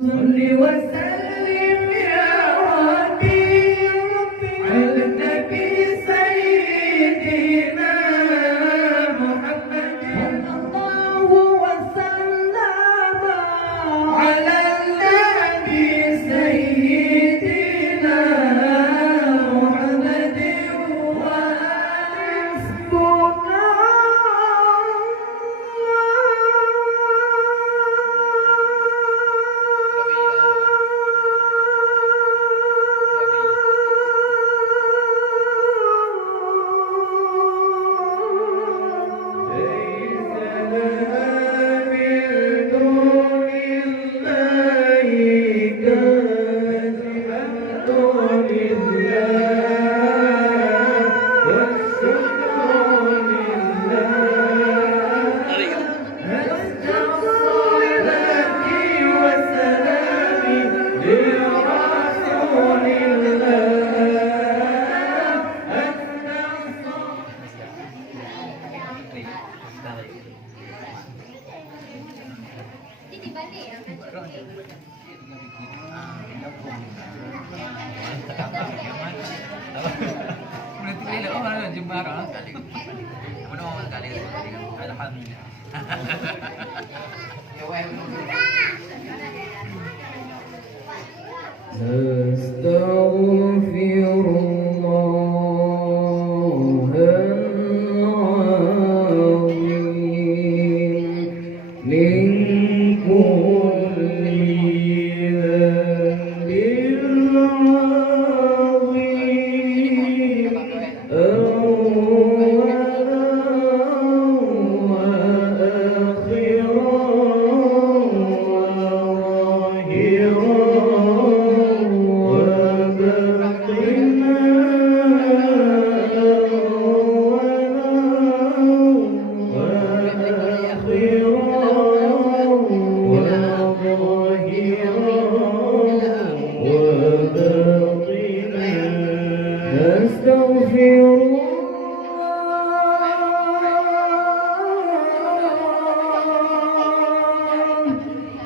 صل وسلم يا ربي على النبي سيدنا محمد صلى الله وسلم على النبي سيدنا محمد وحسبنا أستغفر الله العظيم من كل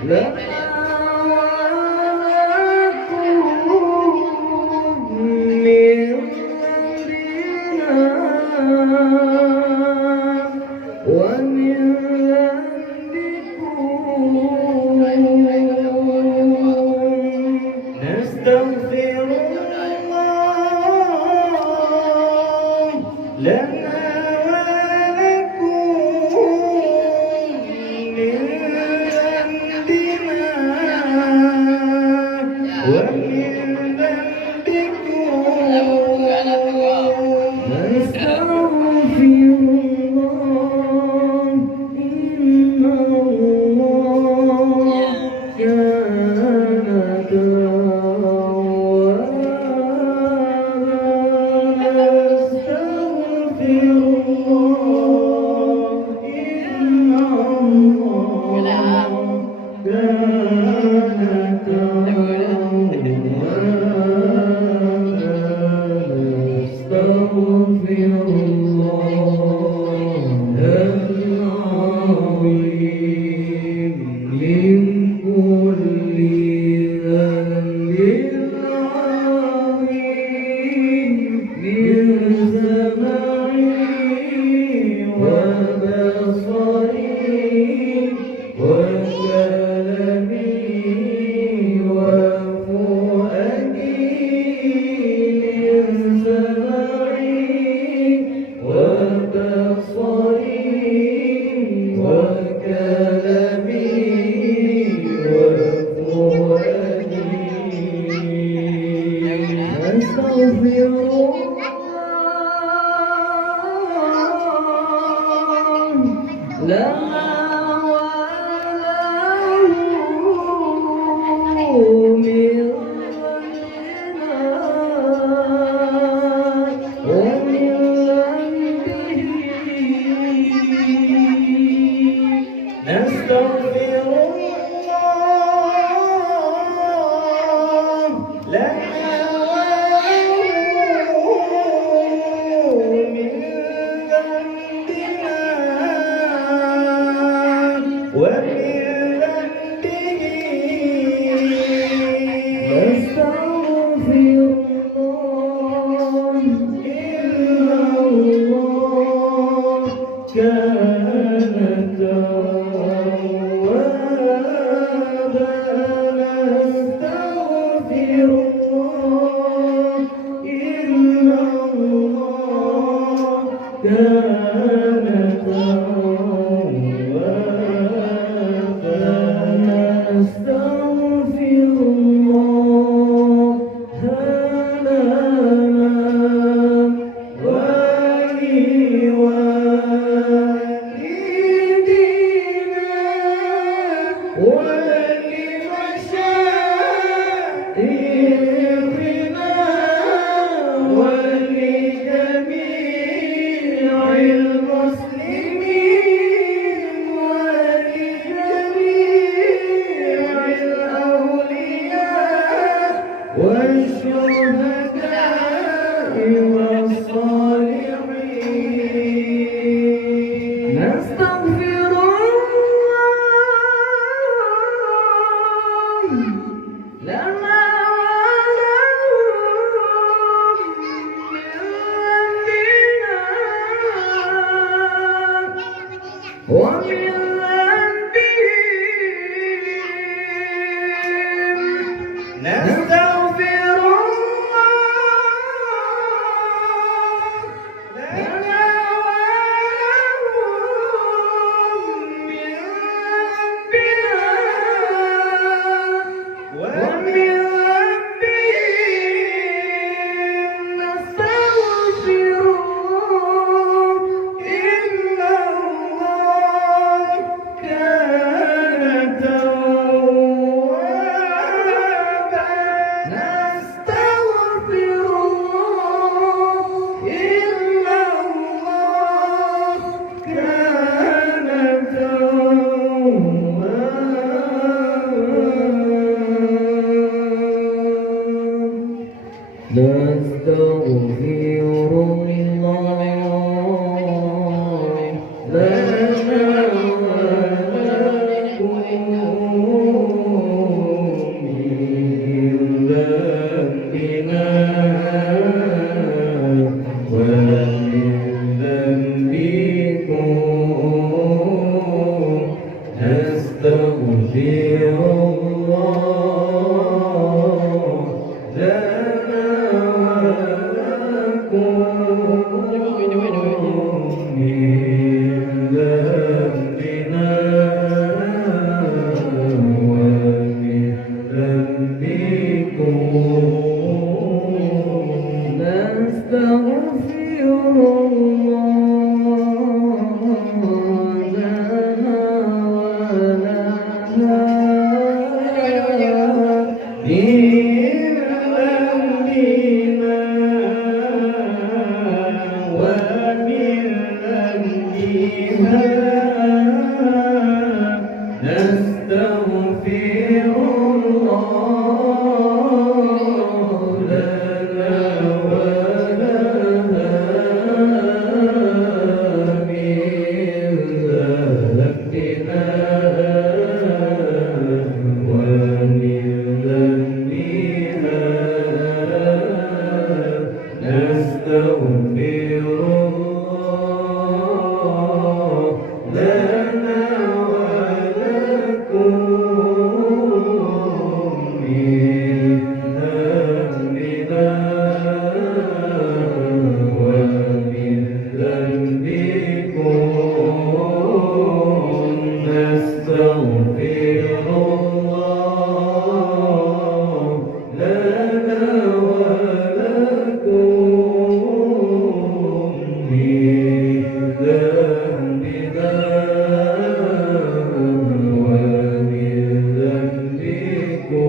ذنب عظيم من كل والشهداء والصالحين نستغفر الله لنا ومن ذنبهم نستغفر الله لنا ولهم من ذنبنا ومن ذنبهم نستغفر نستغفر الله لنا ولكم من ذنبنا ومن ذنبكم نستغفر الله لنا ومن ذنبكم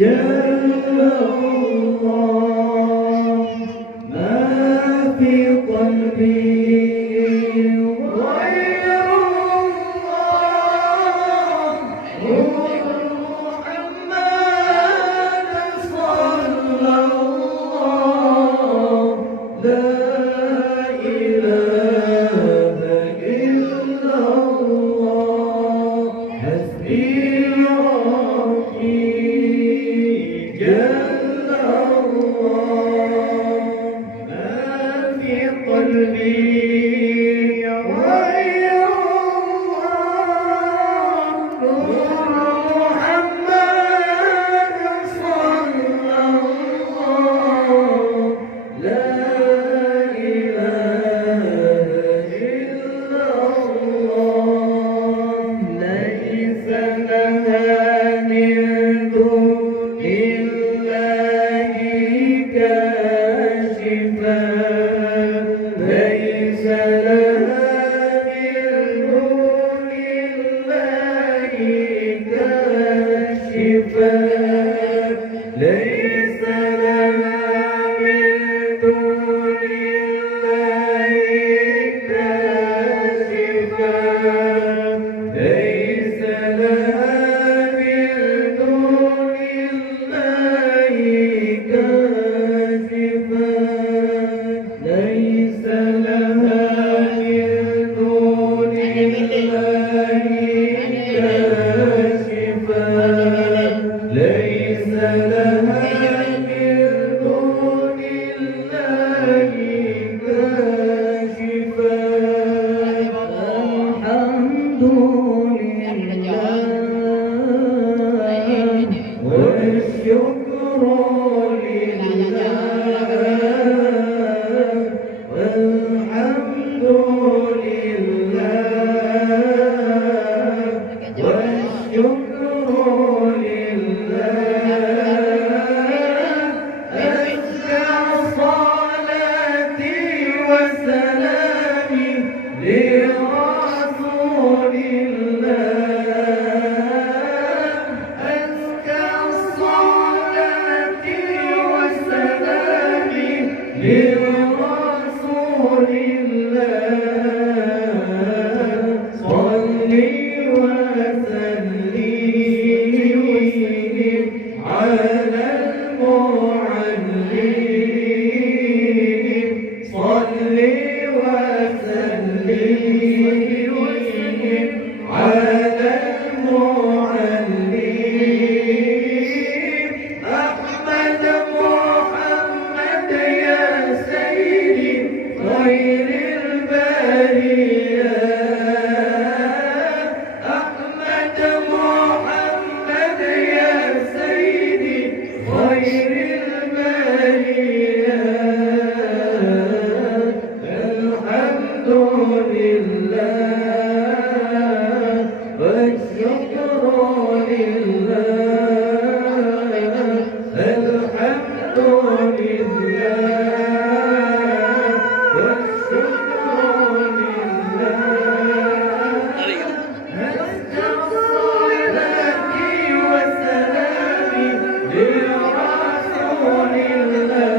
جل الله ما في قلبي غير الله نور محمد صلى الله لا إله إلا الله حسبي ربي جل الله ما في قلبي غير الله نور محمد صلى الله لا إله إلا الله ليس لها من دون الله كاشفا ليس لها من دون الله كاشفا ليس لها من دون الله كاشفا ليس لها من دون الله كاشفا ليس لها من دون الله كاشفا ليس لها من دون الله كاشفا الحمد لله والشكر لله والحمد لله والشكر لله أزكى صلاتي وسلامي لرسول الله أزكى صلاتي وسلامي لرسول الله صلي وسلم على المعلم صلي وسلم على المعلم أحمد محمد يا سيدي خير البرية أحمد محمد يا سيدي خير البرية الحمد لله والشكر لله الحمد لله والشكر لله أزكى صلاتي وسلامي لرسول الله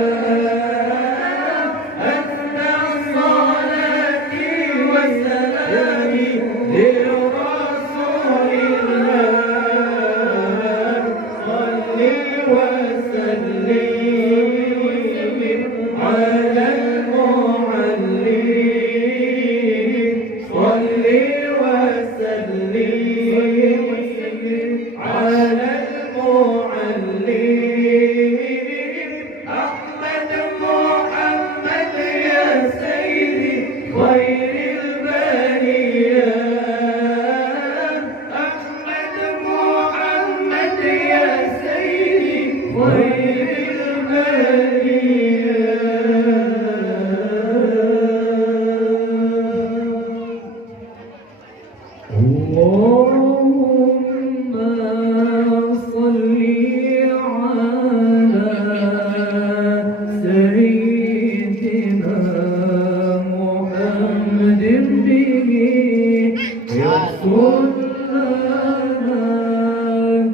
أزكى صلاتي وسلامي لرسول الله صلي وسلم على المعلم صلي وسلم على المعلم أحمد محمد يا سيدي خير البرية أحمد محمد يا سيدي خير البرية اللهم صل على سيدنا محمد به يحصل لنا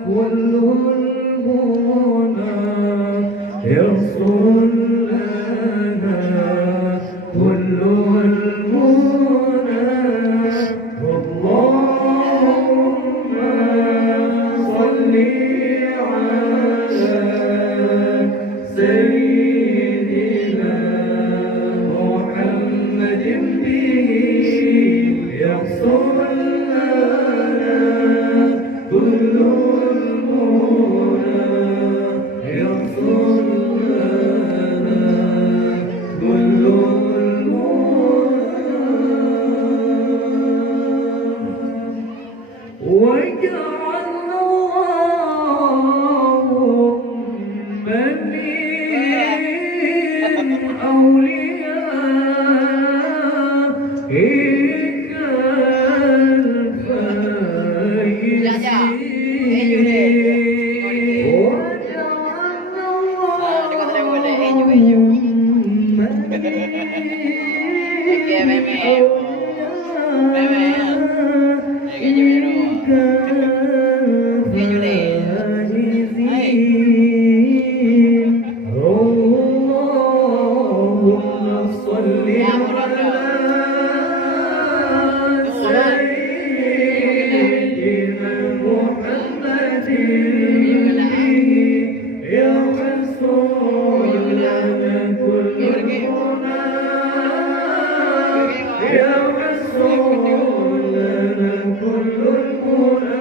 كل الهدى يغفر لنا كل المنى اللهم صل على سيدنا محمد به يغفر لنا كل المنى يغفر لنا كل المنى واجعل اللهم من أوليائك الفائزين واجعل اللهم اللهم صل على سيدنا محمد يا رسول لنا كل المنى يا رسول لنا كل المنى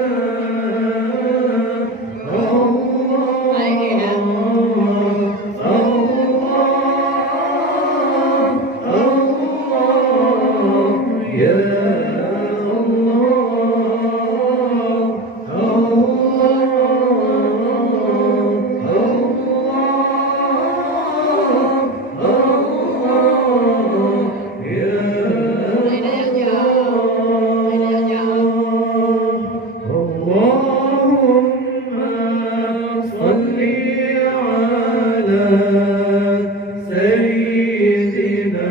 سيدنا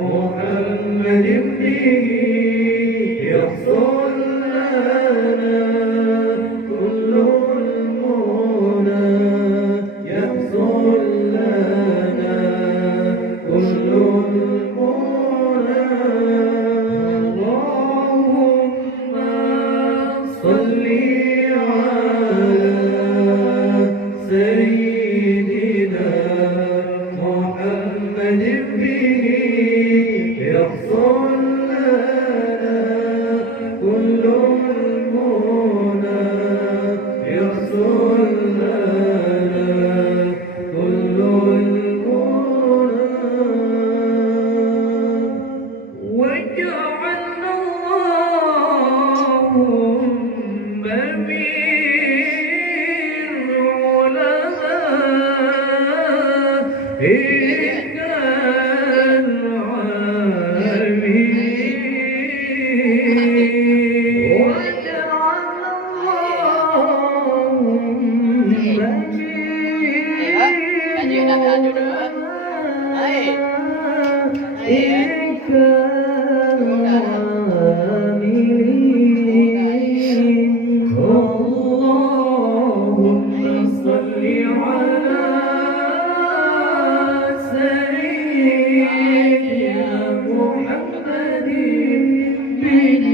محمد به يحصل لنا كل المنى يحصل لنا كل المنى اللهم صل على سيدنا محمد به يحصل لنا كل المنى يحصل لنا كل المنى واجعلنا اللهم من علمائك العاملين واجعل اللهم علمائك العاملين اللهم صل على سيدنا محمد به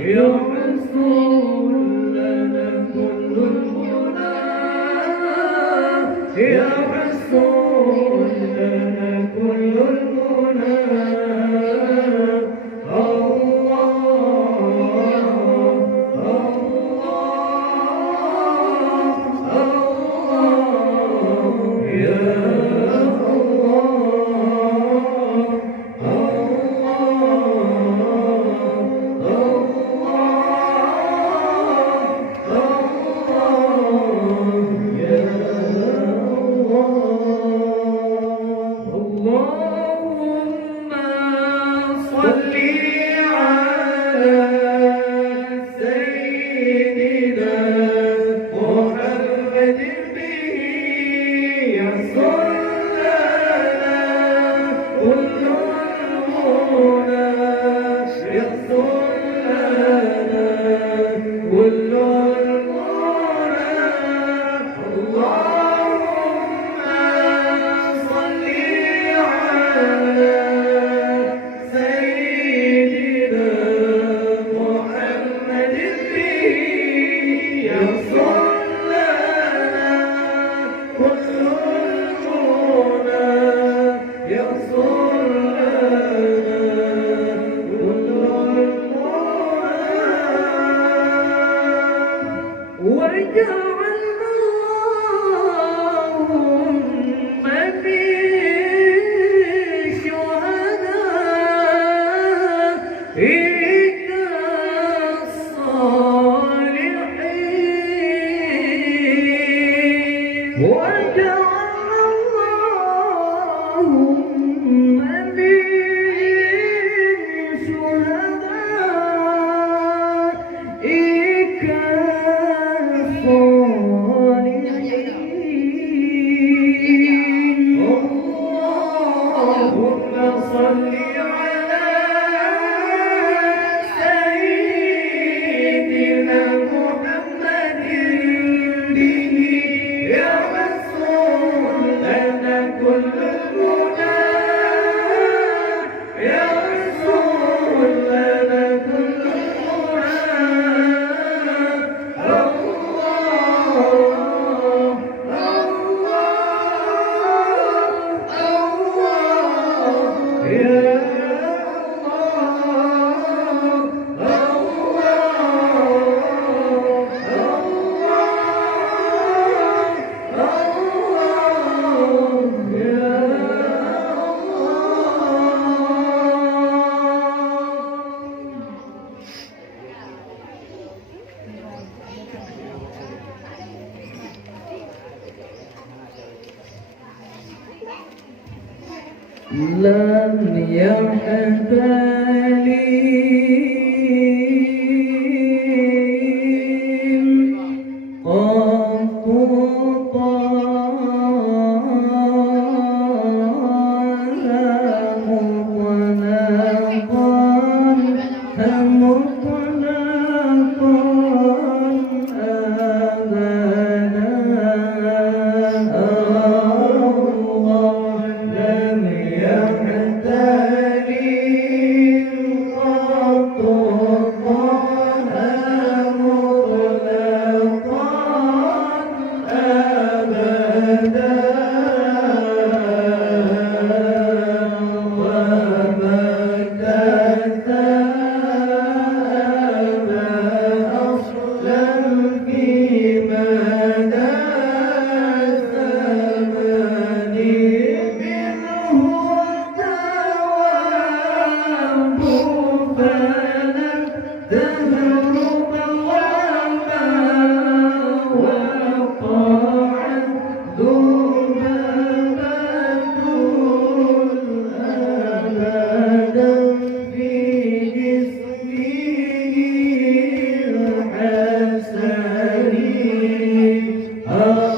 يا رسول لنا كل المنى يا رسول لنا كل المنى اللهم من شهدائك الصالحين اللهم صل على سيدنا محمد به يحصل لنا كل المنى يحصل لنا كل لم يحتلم قط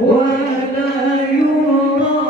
ولا يرى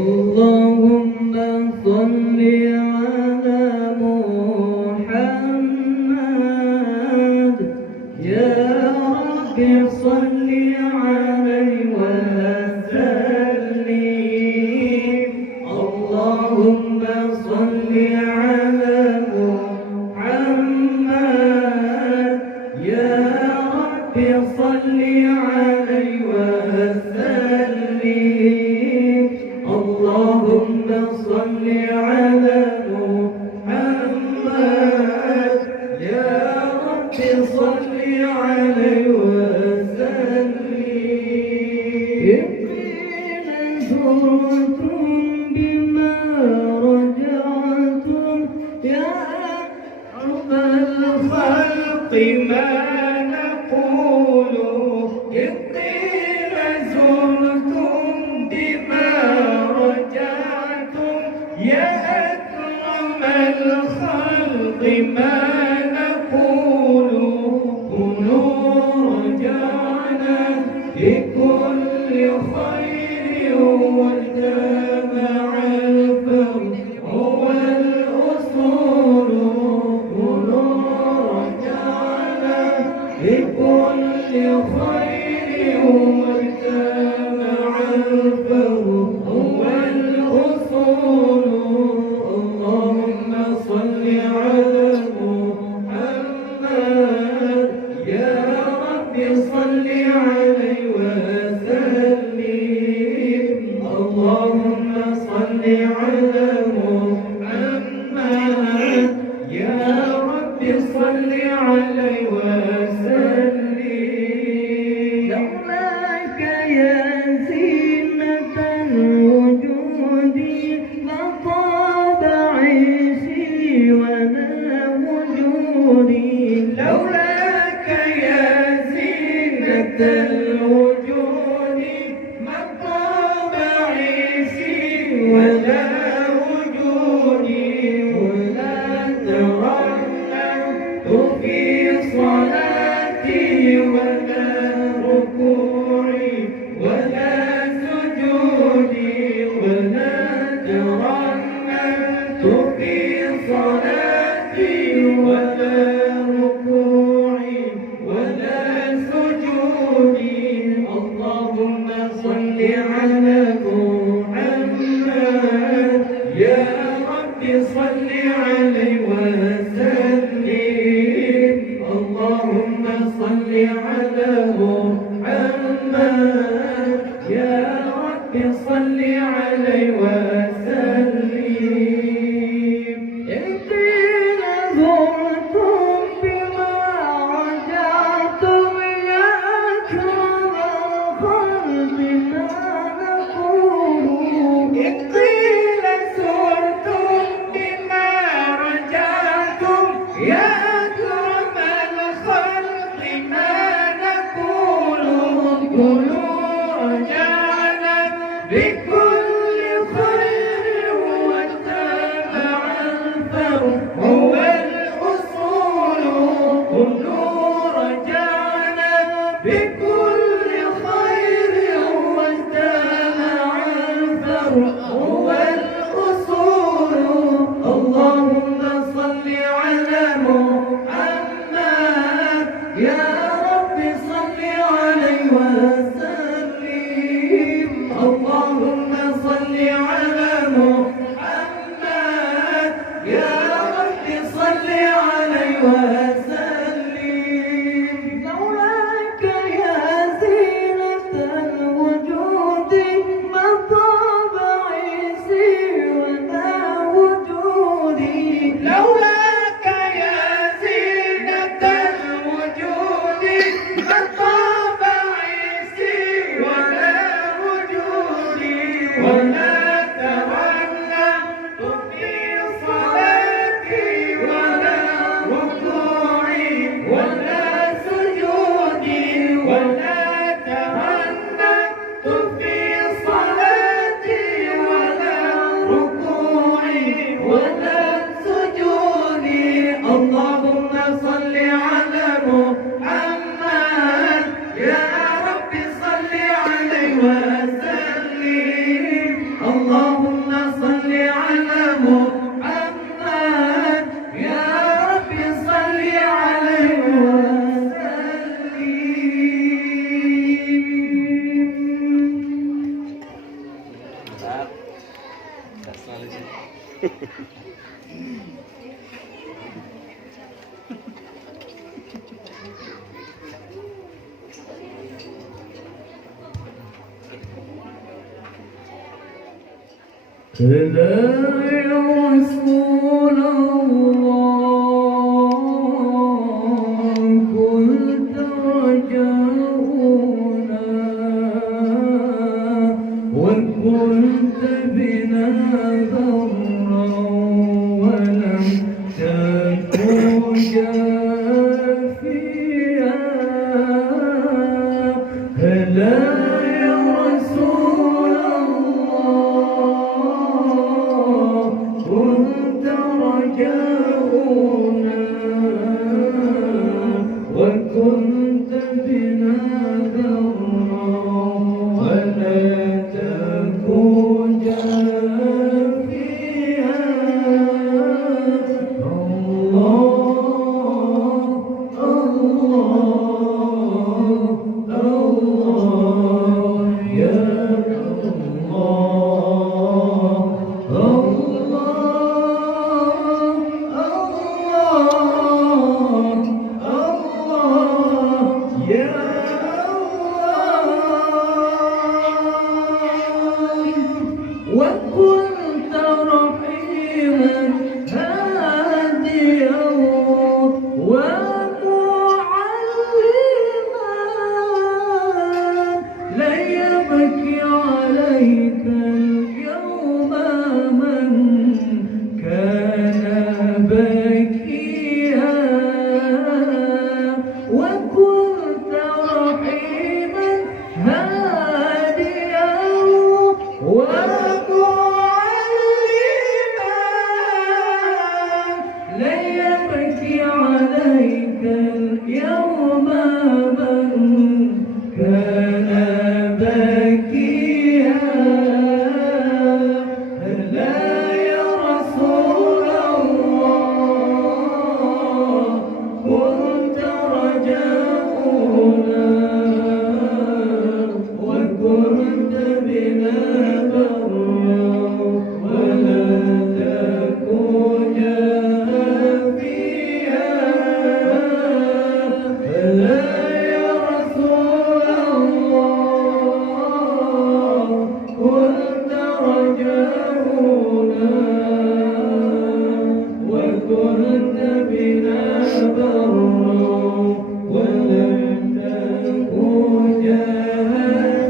اللهم صل على محمد يا رب صل عليه وسلم اللهم صل على محمد يا رب صل عليه وسلم اللهم صل على محمد يا رب صل عليه وسلم يقين زرتم بما رجعتم يا أرض الخلق ما نقول يقين زرتم بما يا أكرم الخلق ما نقول كونوا رجعنا لكل خير واتبع الفرح والأصول كونوا رجعنا لكل خير واتبع الفرح والأصول اللهم صل على محمد يا رب صل عليه وسلم اللهم صل على محمد يا رب صل عليه وسلم لولاك يا زينة الوجود لطاب عيشي ولا وجودي لولاك يا زينة الوجود ما طاب عيشي ولا وجودي ولا ترنمت في صلاة يا رب صل عليه وسلم اللهم صل على محمد يا رب صل عليه وسلم لولاك يا زينة الوجود ما طاب عيسي ولا وجودي لولاك يا زينة الوجود ما طاب عيسي ولا وجودي ولا تولت في صلاتي ولا ركوعي ولا سجودي ولا تهنأت في صلاتي ولا ركوعي ولا سجودي اللهم صل على محمد يا رب صل عليه وسلم اللهم صل على محمد يا رب صل عليه لا يا رسول الله كنت رجاؤنا وكنت بنا ضرا ولم تكن جافيا لا يا رسول الله كنت رجاؤنا وكنت بنا ضرا ولا تكن جافيا وكنت رحيما هاديا ومعلما لن يبكي عليك اليوم من كان بكيا وكنت رحيما هاديا لن يبكي عليك اليوم من كان بكيا لا يا رسول الله كنت رجاؤنا وكنت بنا برا ولا تكن جافيا لا يا رسول الله كنت رجاؤنا وكنت بنا برا ولم تكن جافيا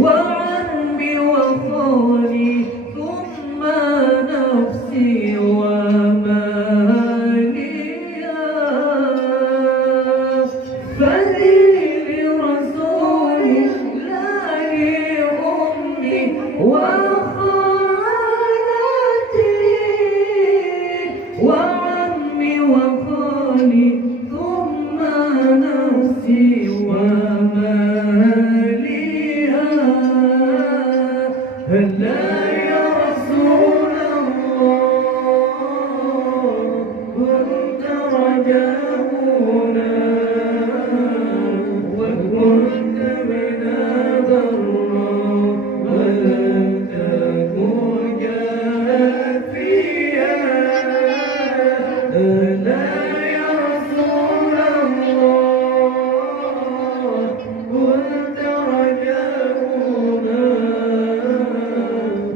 وعمي وخالي ثم نفسي سوى ماليا فهي لرسول الله أمي وخالتي وعمي وخالي ثم نفسي وماليها هلا يا رسول الله كنت رجاؤنا وكنت بنا ضرا ولم تكن جافيا هلا يا رسول الله كنت رجاؤنا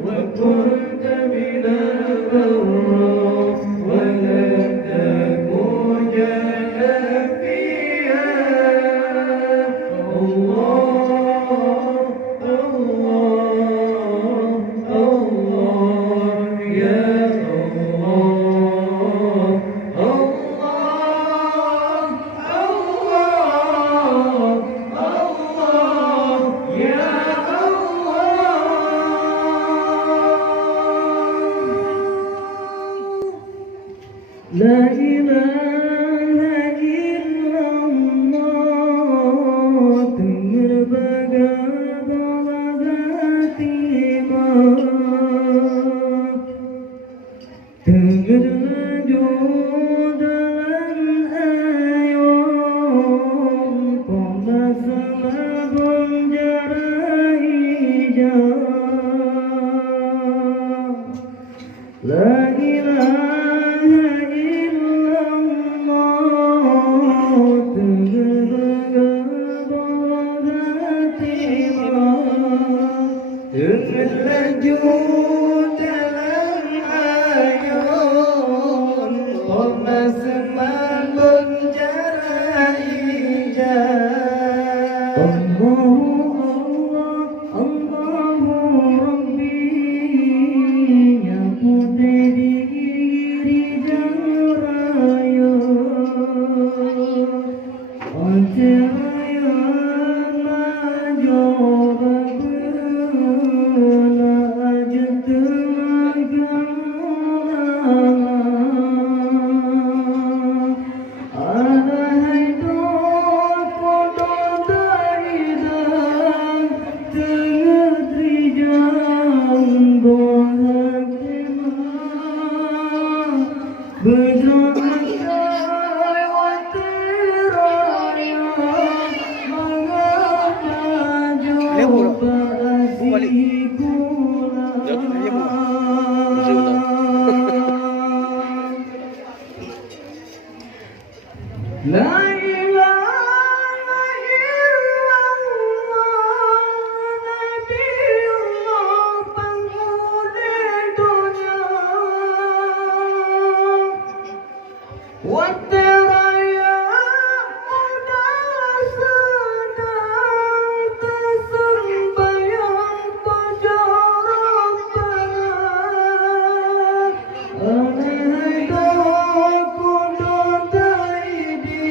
وكنت بنا برا ولم تكن جافيا الله الله الله يا الله الله الله الله يا الله لا إله إلا الله تربى ضغطي ما تغير جود الأيام قم سبب جرائجا لا إله إلا الله تغير ضغطي ما تغير جود الأيام قم سبب جرائجا الله الله ربي يا قدير جرايا أنت يا ما جابك لا أجد لا إله إلا الله نبي الله penghuni dunia Watera yang muda sedang tersembayang pada Rabbana Anai aku dotai di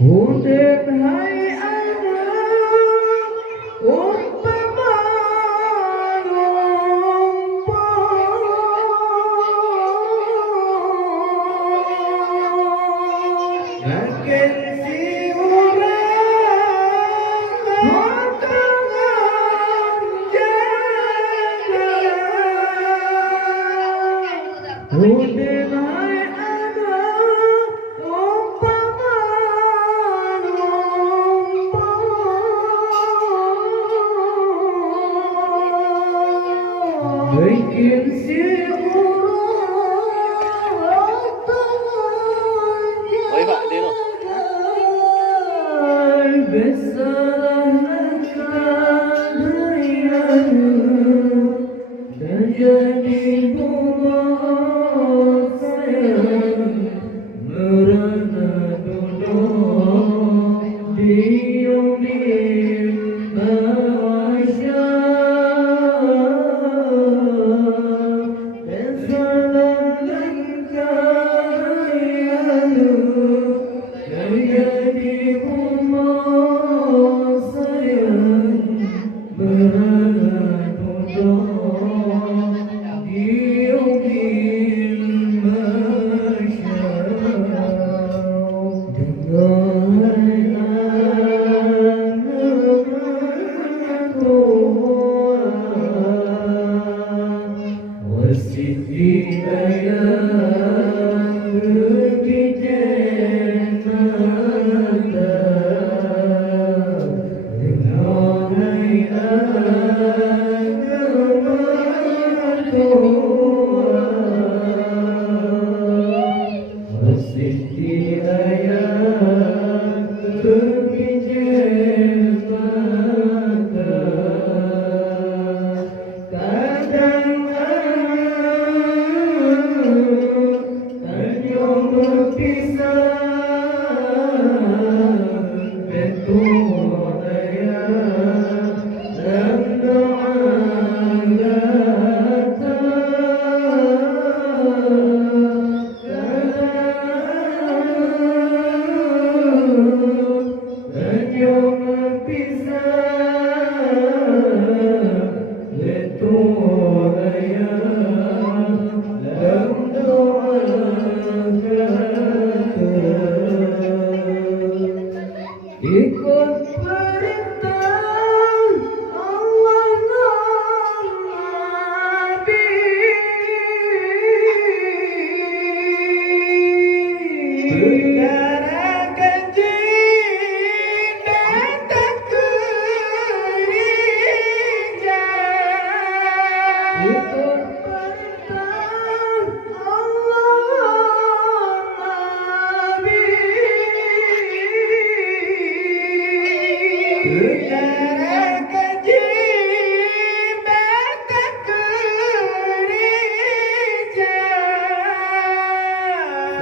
Hudan hai anak umpama rumput, akan si orang hortangan jaga. Hudan hai anak umpama rumput, bikin si orang Oi, Pak, dia tu. jadi rumah saya merana duduk di umin Malaysia. Kesalahan kalian jadi rumah saya merana duduk di umin Malaysia. Ikut perintah Allah Nabi, perkarakan jin datang ke rijal. Ikut perintah Allah Nabi, perkarakan jin datang ke rijal.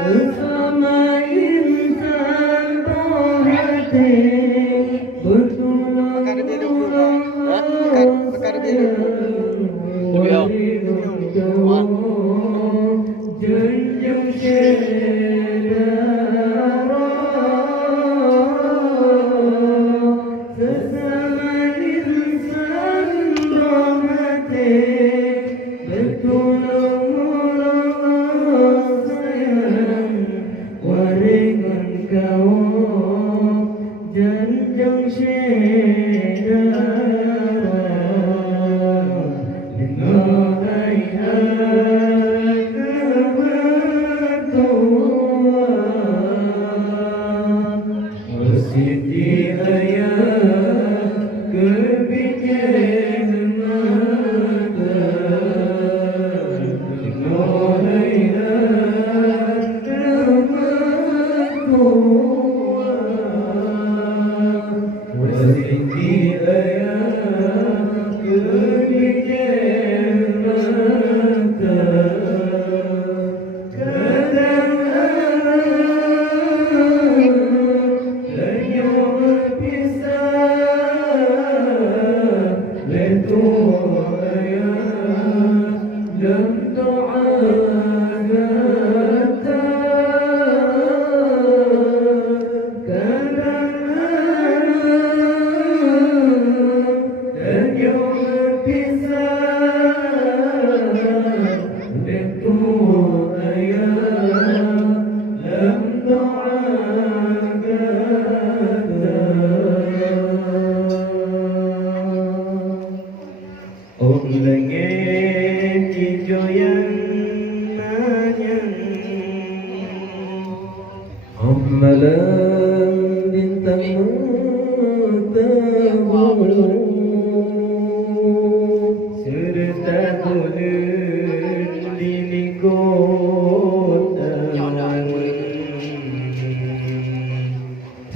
Sesama insan berhati bertolak junjung saudara. Sesama insan berhati bertolak sayang, waringan kau jadi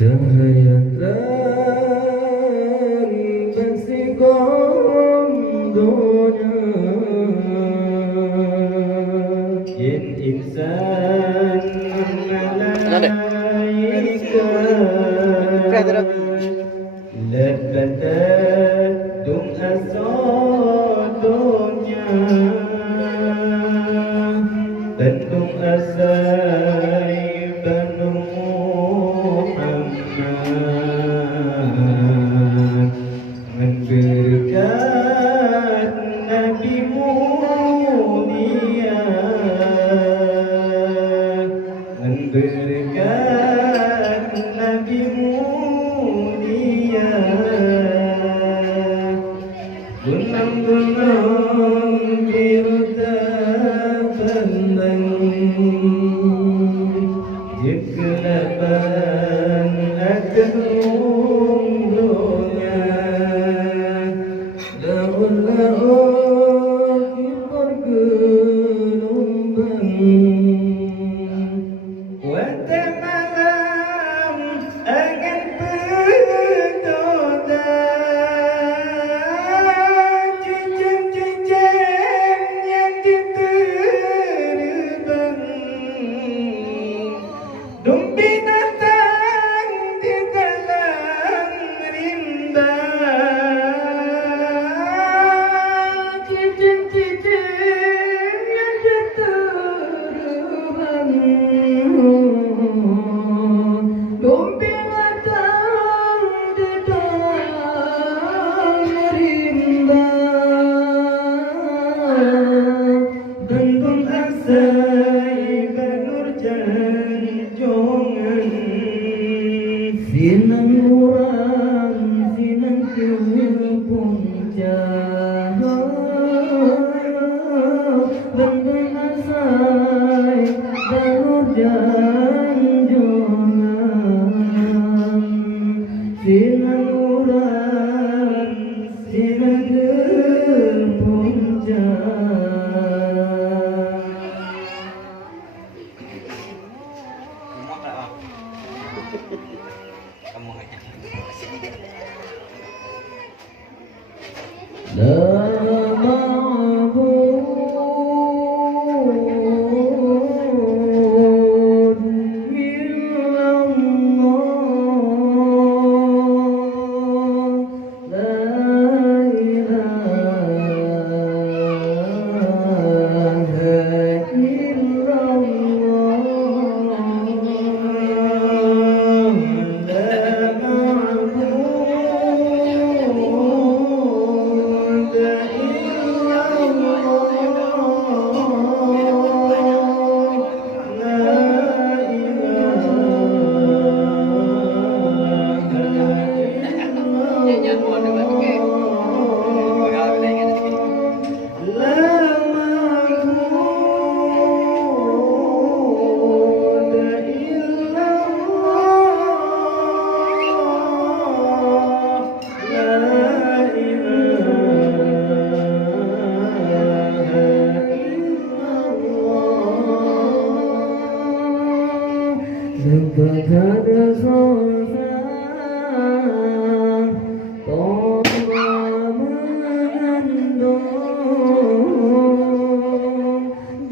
Cahayatan bersikom dunia Yin insan malaika Lebatat dum asal dunia Tentum asai banu Muhammad Berkat Nabi mulia Berkat Nabi mulia Gunung-gunung biru terpandang Kegelapan agung dunia Daun-daun bergelombang Wata malam akan berdoa Cincin-cincin yang diterbang Dumpi datang di dalam rimba Cincin-cincin yang diterbang Dumpi datang di dalam rimba Bandung asai banur janjongan Sinang orang, sinang kepuncak Bandung asai banur janjongan Sinang orang, sinang kepuncak La ma'bud illallah La ilaha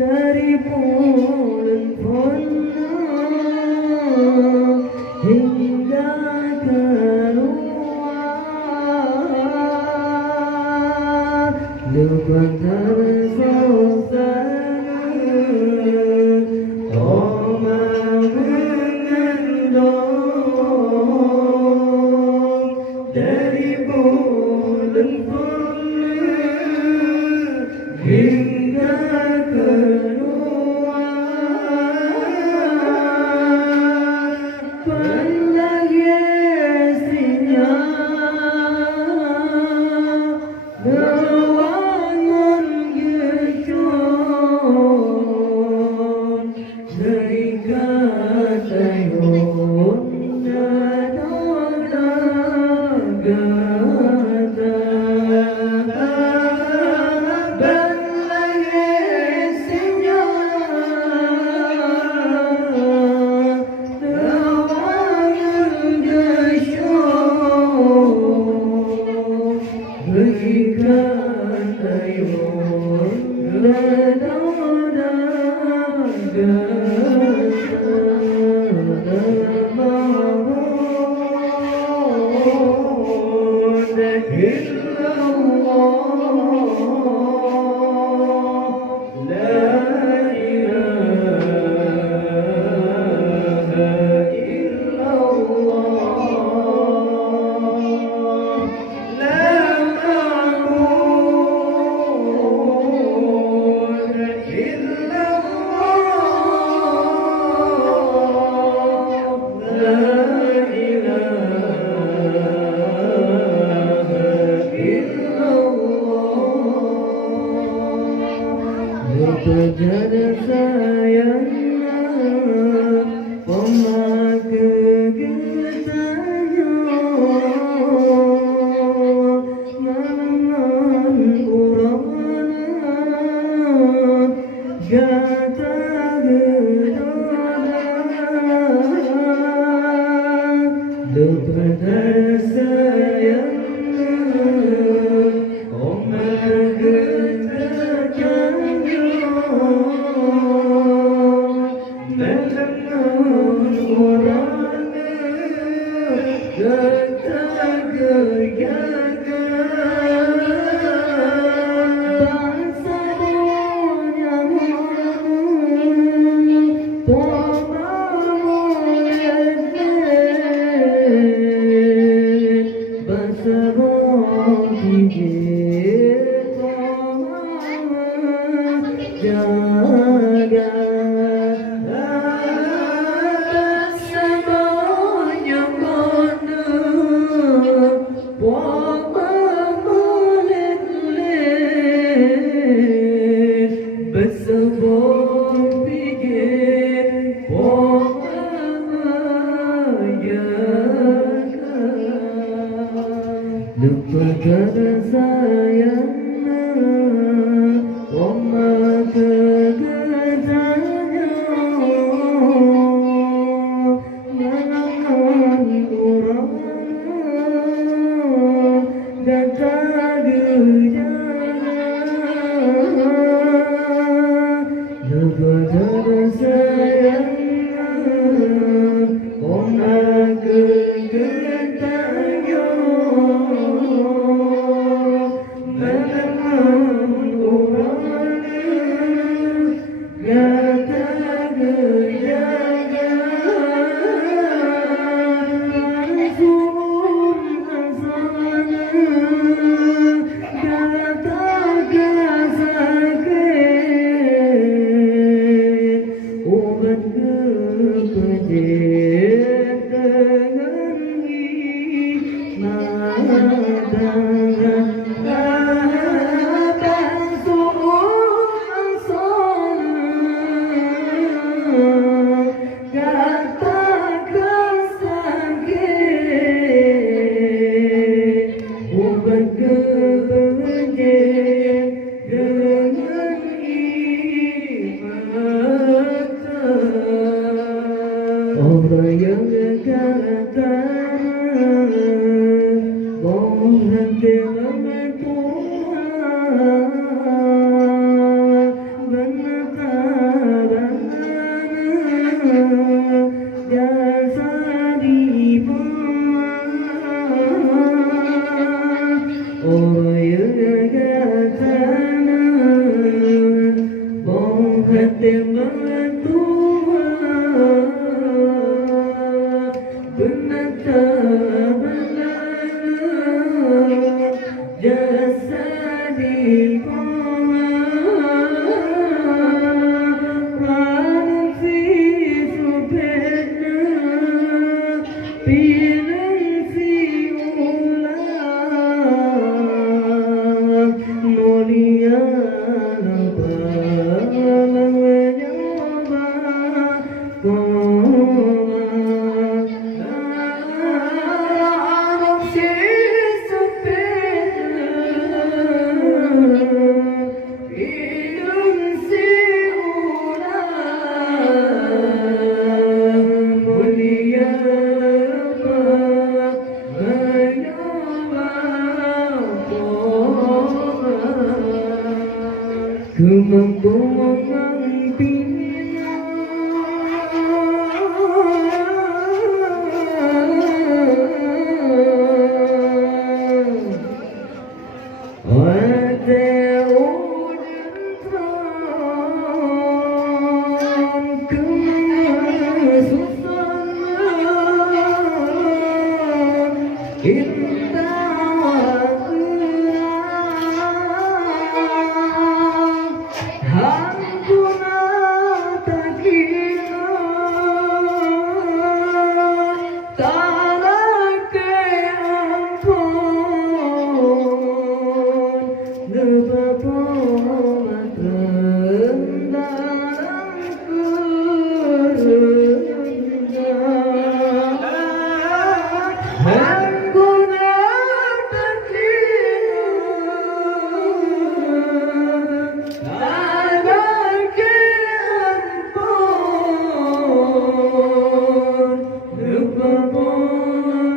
dari bulan purnama hingga keluar lepas suasana Roma mengandung dari bulan purnama hingga keluar pandang Lupa sayangnya Omar ketakkannya Melengan orangnya Getak gergaga Bangsa dunia jaga semuanya mana wama meleleh bersebut pikir wama jaga lupakan sayangnya wama kegadanya melangan orang gata gejala lupakan sayangnya wama kegadanya orang yang kata berhenti mentua menataran jasa dibuat orang yang kata berhenti mentua jasa dibuat manusia supena pilang si ulang mulia nampak kemampuan pina ada ujian kesusahan Lupa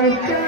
dalam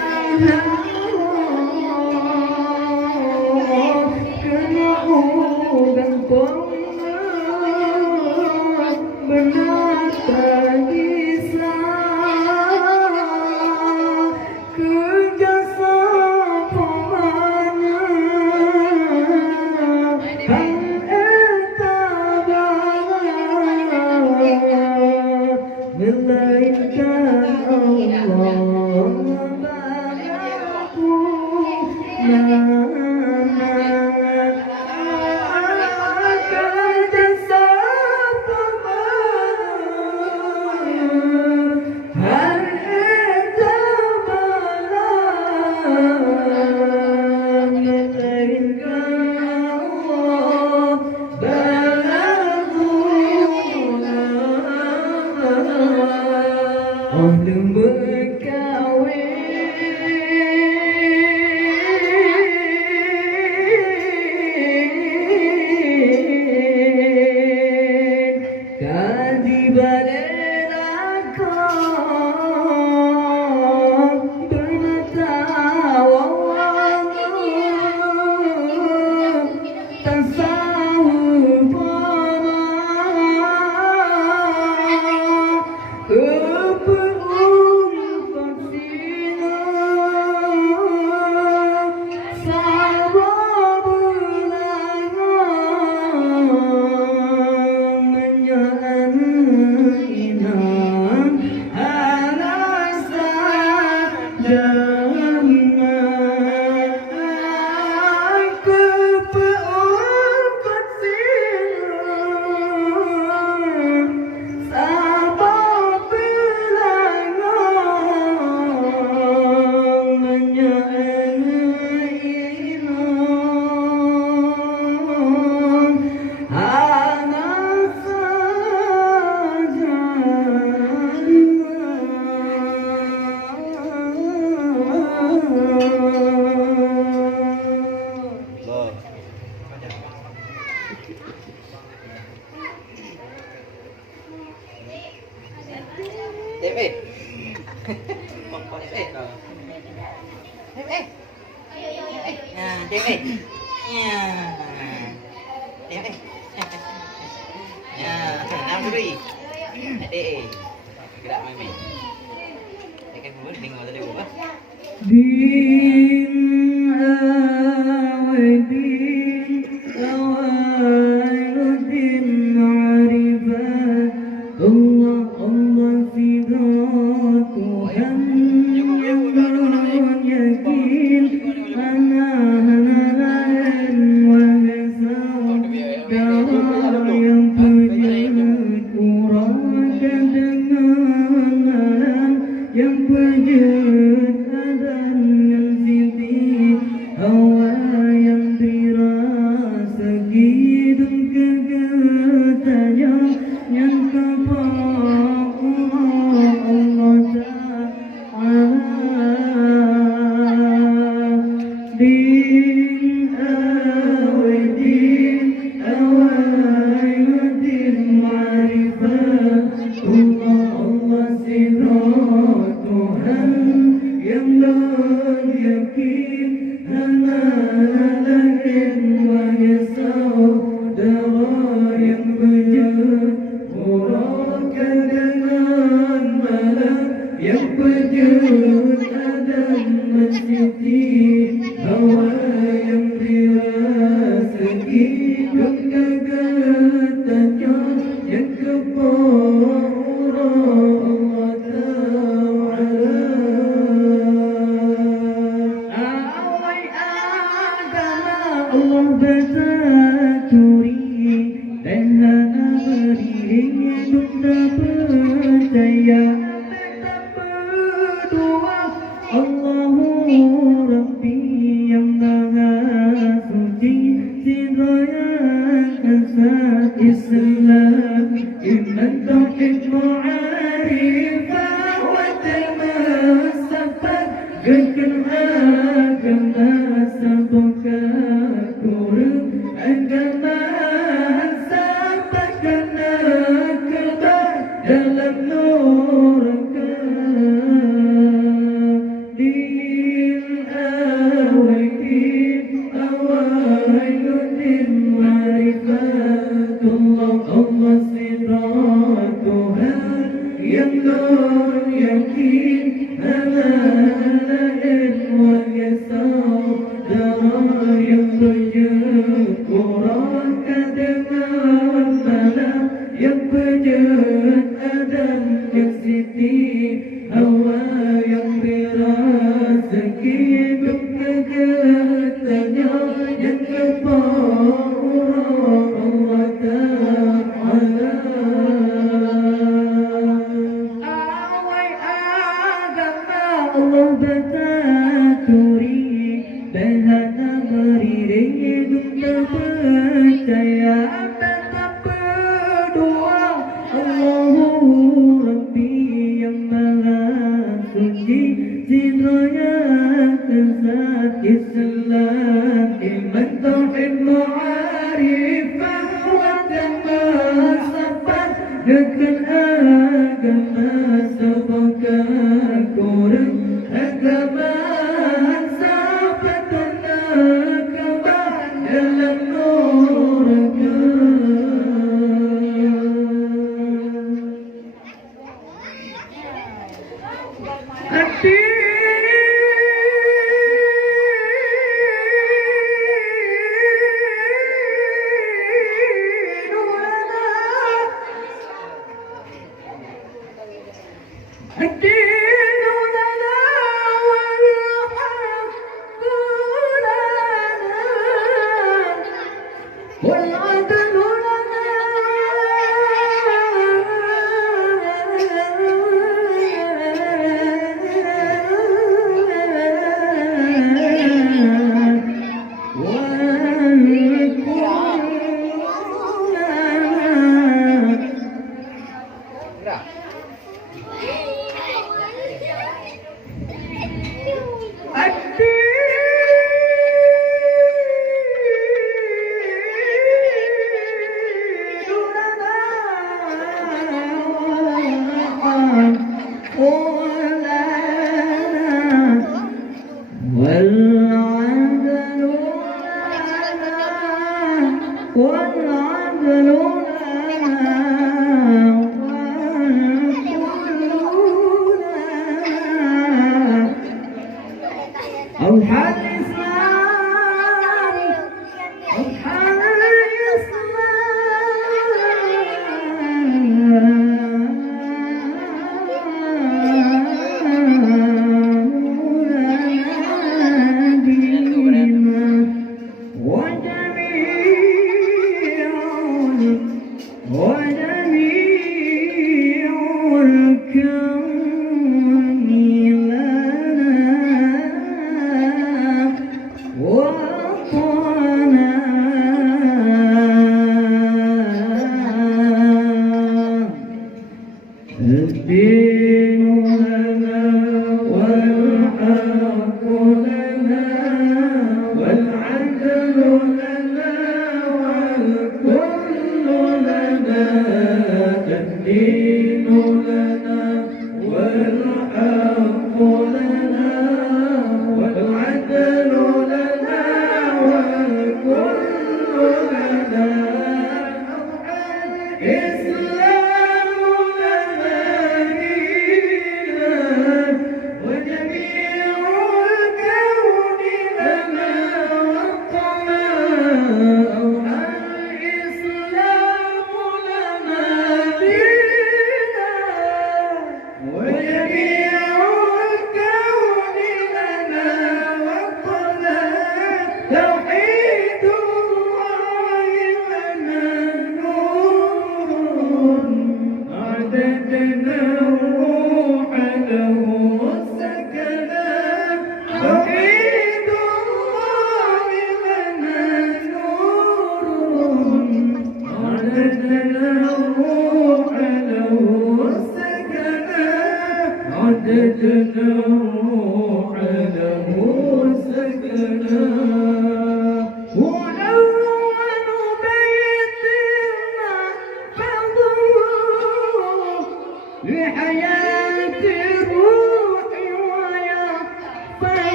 nur di Allah betaturi Behana beri Dum percaya tetap berdoa Allahu Rabbi yang maha suci Cidronya kesat Islam Iman tauhid mu'arifah Wajah sabat Dekat agama Sebagai kurang agama Sabat dan agama Dalam nurga Hati الدين لنا والحق لنا والعدل لنا والعدل لنا أوحى الإسلام أوحى وجميع الكون لنا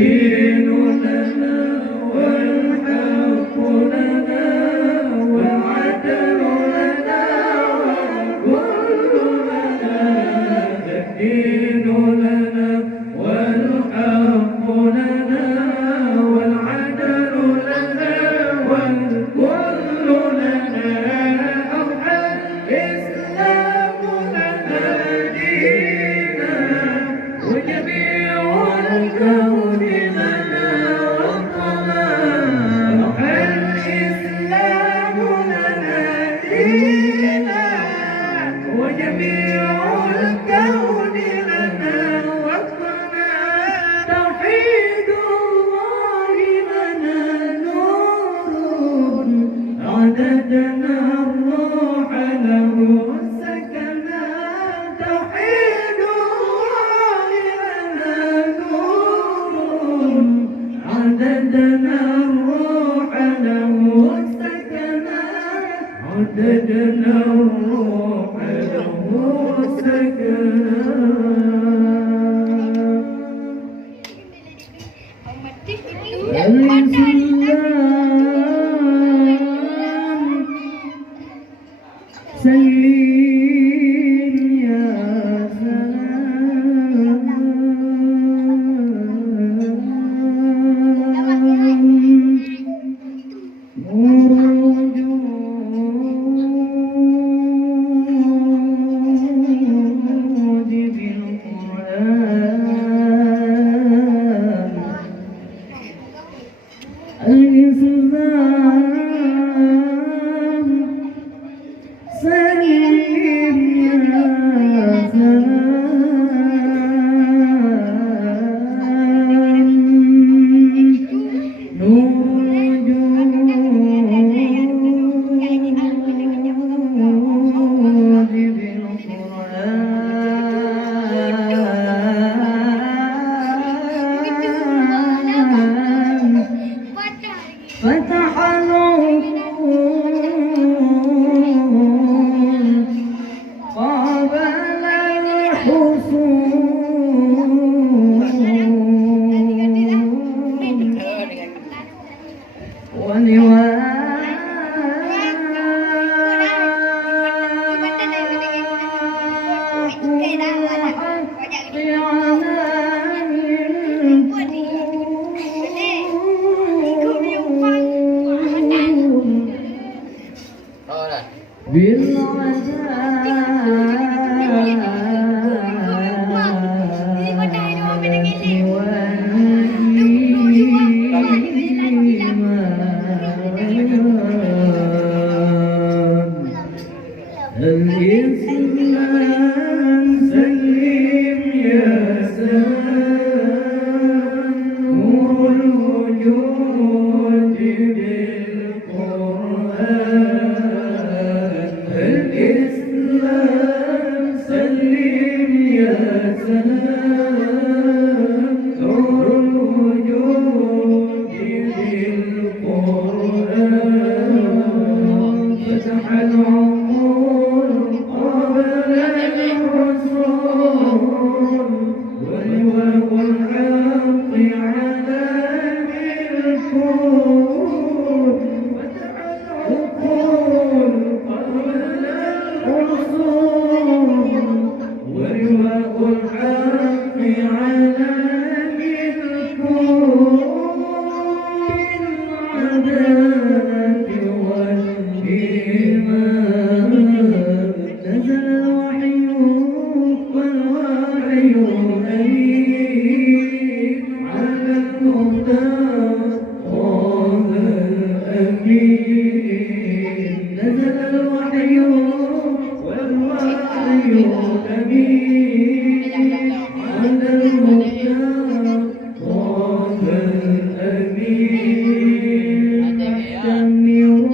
الدين لنا والحق لنا والعدل لنا والكل لنا الدين لنا والحق لنا والعدل لنا والكل لنا أضحى الإسلام لنا دينا وجميع الكون لنا وطنا أضحى الإسلام لنا دينا وجميع الكون لنا وطنا توحيد الله لنا نور عددنا الروح له سكنا توحيد الله لنا نور عددنا الروح له سكنا عددنا الروح له سكنا سلم يا سلام نور الوجود بالقرآن الإسلام سلم يا سلام نور الوجود بالقرآن فتح العقول قابل الحصول الإسلام سلم يا سلام نور الوجود بالقرآن الإسلام سلم يا سلام نور الوجود بالقرآن فتح العقول قبل الحصول ولواء الحق على بالكون فتح العقول قبل الحصول ولواء الحق على بالكون بالعدالة والإيمان نزل الوحي والوحي أمين على المختار طه الأمين نزل الوحي والوحي أمين على المختار طه الأمين تمروا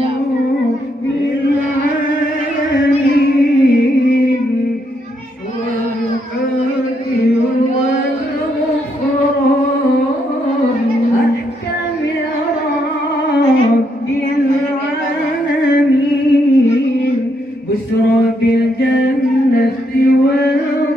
بالعالمين والحق والغفران أحكم يا رب العالمين بشرى بالجنة والغفران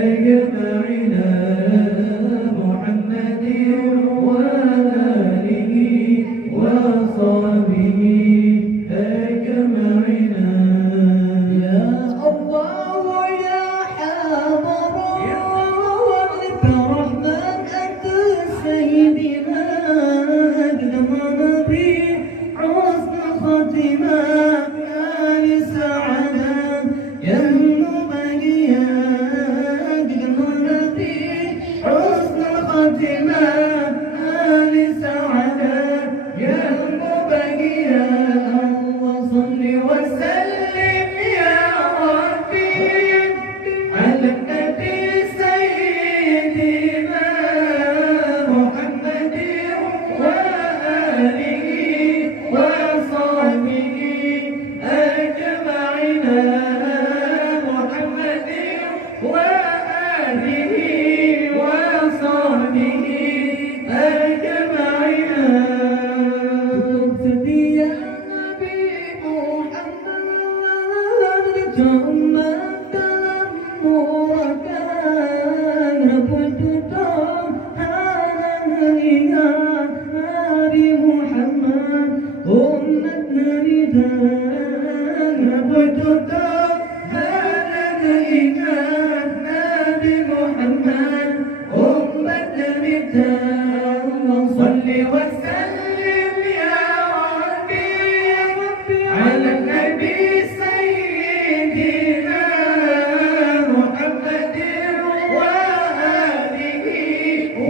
أجمعين محمد وآله وصحبه أجمعين. يا الله يا حاضر برحمن أنت سيدنا أقدم نبي حسن خاتمة آل سعادة يا نبي أقدم نبي حسن خاتمة آل سعادة يا نبي الله صل وسلم يا ربي على النبي سيدنا محمد وآله وصحبه أجمعين. محمد وآله وصحبه أجمعين. سيدي يا نبي محمد جمعت نورك ربط طهارا يا نبي محمد أمتنا نداء ربط طهارا يا نبي محمد أمتنا نداء صل وسلم يا ربي على النبي سيدنا محمد وآله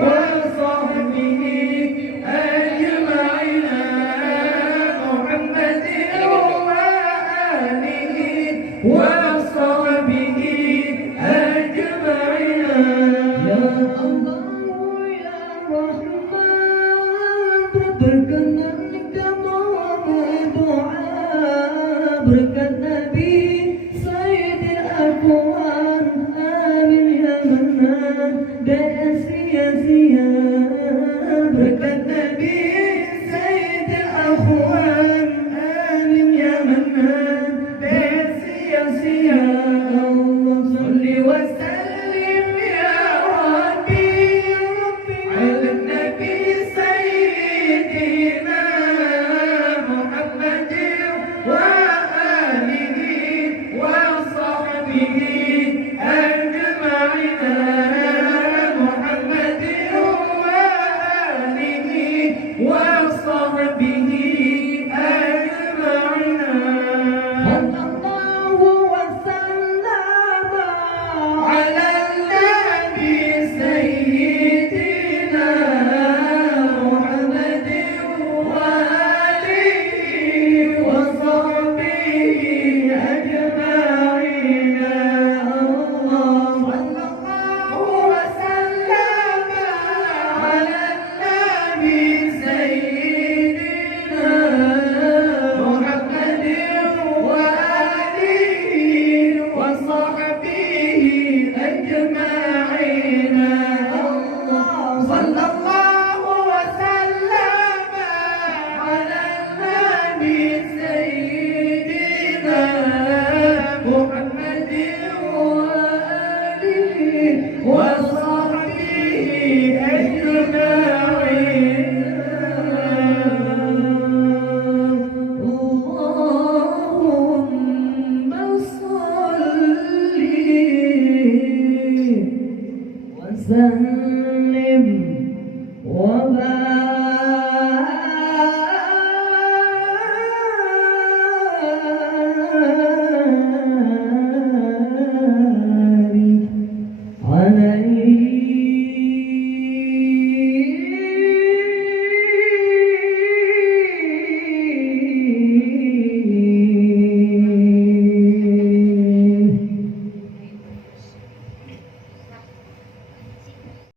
وصحبه أجمعين. محمد وآله وصحبه أجمعين. يا الله يا رحمن berkenan kamu berdoa berkat Nabi Sayyidil Aqwan amin ya Manan dan sia-sia berkat Nabi Sayyidil Aqwan amin ya Manan dan sia-sia. Allah salli wa sallim ya Rabbi ala Nabi Sayyidina Muhammad wa alihi wa sahbihi أجمعين. محمد وآله وصحبه أجمعين. صلى الله وسلم على النبي سيدنا محمد وآله وصحبه أجمعين. صلى الله وسلم على النبي سيدنا محمد وآله وصحبه أجمعين. صلى الله وسلم على النبي سيدنا محمد وآله وصحبه أجمعين. اللهم صل وسلم وبارك عليه